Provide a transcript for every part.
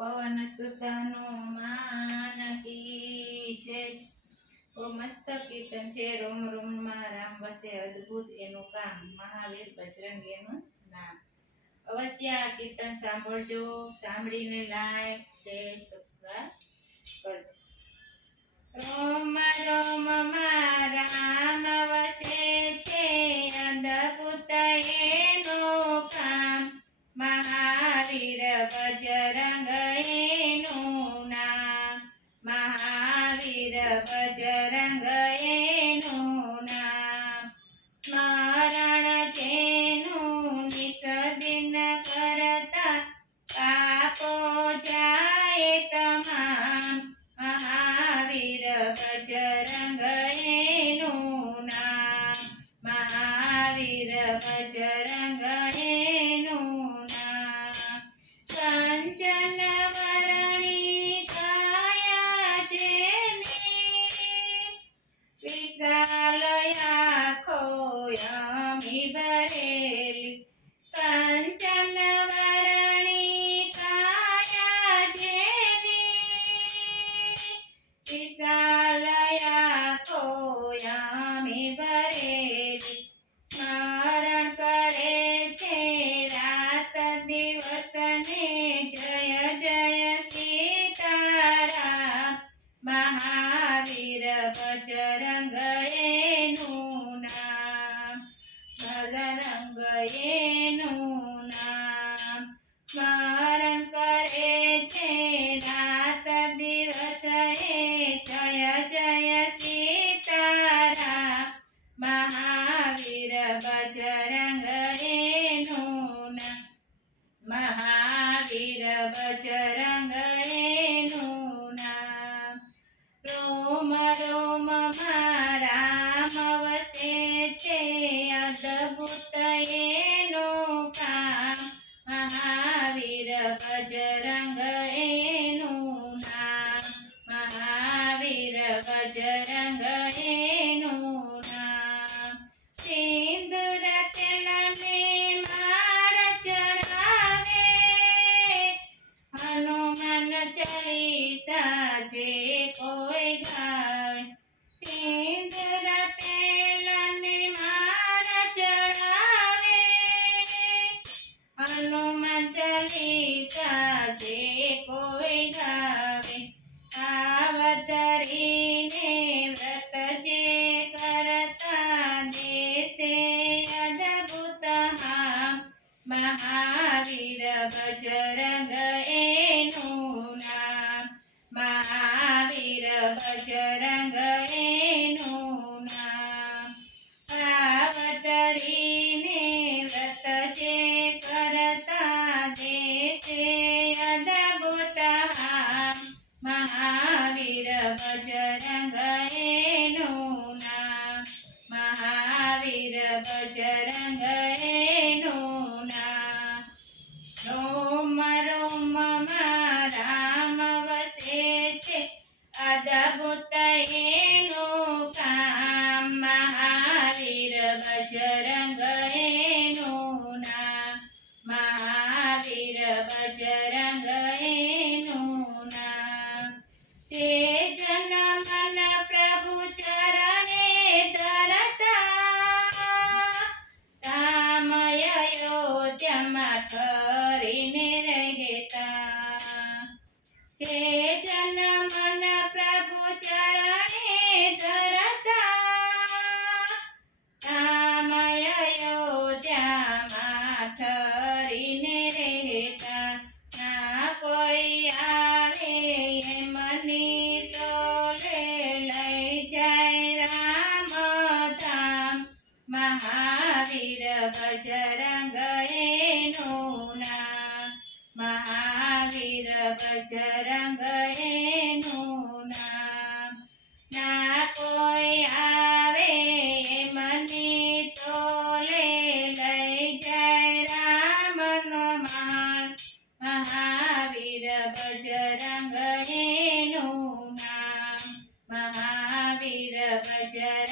પવન સુતાનું માન કી છે. ઓ મસ્ત કીર્તન છે, રોમ રોમમાં રામ વસે અદ્ભુત એનું કામ, મહાવીર બજરંગ એનું નામ. અવશ્ય આ કીર્તન સાંભળજો, સાંભળીને લાઈક શેર સબસ્ક્રાઇબ કરજો. રોમ રોમમાં રામ વસે છે, અદ્ભુત એનું કામ. મહાવીર બજરંગ એનું નામ. મહાવીર બજરંગ એનું નામ. સ્મરણ તેનું નિત દિન કરતા પાપો જાય તમામ. છે રાત દિવસ એ જય જય સીતારા મહાવીર બજરંગ એનું નૂન મહાવીર બજરંગ એનું નામ રોમ રોમ રામ વસે છે અદભુત એનું કામ મહાવીર બજરંગ હનુમાન સાચે કોઈ ગાય. સિંદૂર તેલને માર ચડાવે હનુમાન ચલી સાચે કોઈ ગાવે. આવતરીને વ્રત જે કરતા દેશે અદભુત મહાવીર બજરંગ એનું મહાવીર બજરંગ તે જન મન પ્રભુ ચરણે ધરતા એનું નામ. ના કોઈ આવે મની તોલે લઈ જાય રામનો માન. મહાવીર બજરંગ એનું નામ. મહાવીર બજરંગ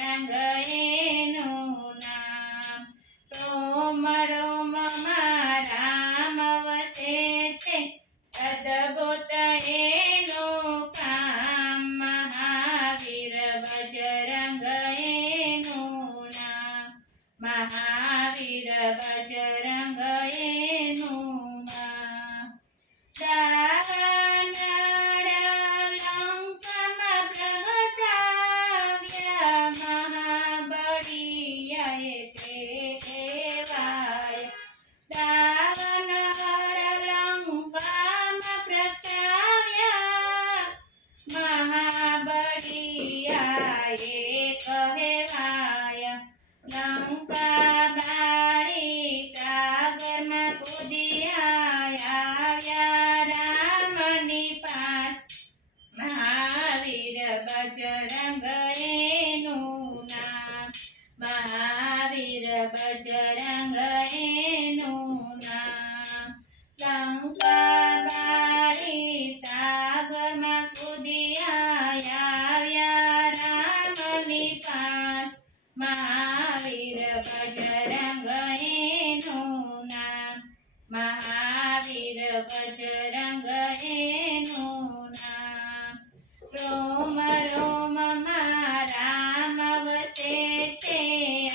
મહાબળિયાએ કહેવાય લંકા બાળી સાગરમાં કૂદિયા આવ્યા રામની પાસ મહાવીર બજરંગ એનું નામ મહાવીર બજરંગ એનું નામ લંકા બાળી સાગરમાં કૂદિયા આવ્યા પાસ. મહાવીર બજરંગ એનું નામ. મહાવીર બજરંગ એનું નામ રોમ રોમ રામ વસે છે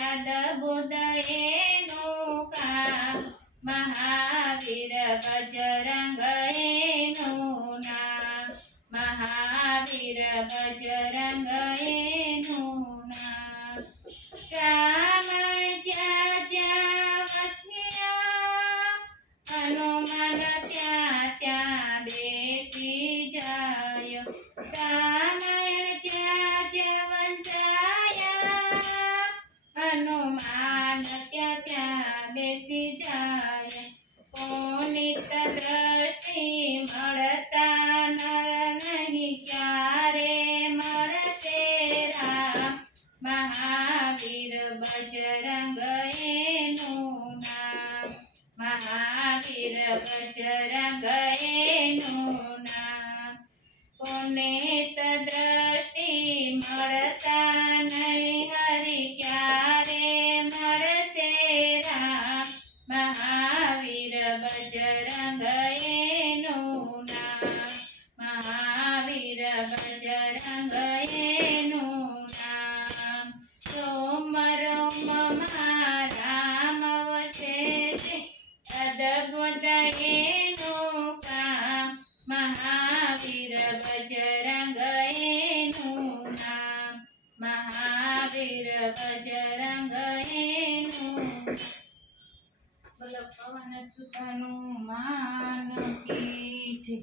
અદભુત એનું કામ મહાવીર બજરંગ નામ. મહાવીર બજરંગ એનું બેસી જાય. પુનિત દ્રષ્ટિ મળતા પુનિત દ્રષ્ટિ મળતા નહીં. હરિ ક્યારે મળશે રામ? મહાવીર બજરંગ એનું નામ. મહાવીર બજરંગ મહાવીર બજરંગ એનું બોલો પવન સુતનું માન કી છે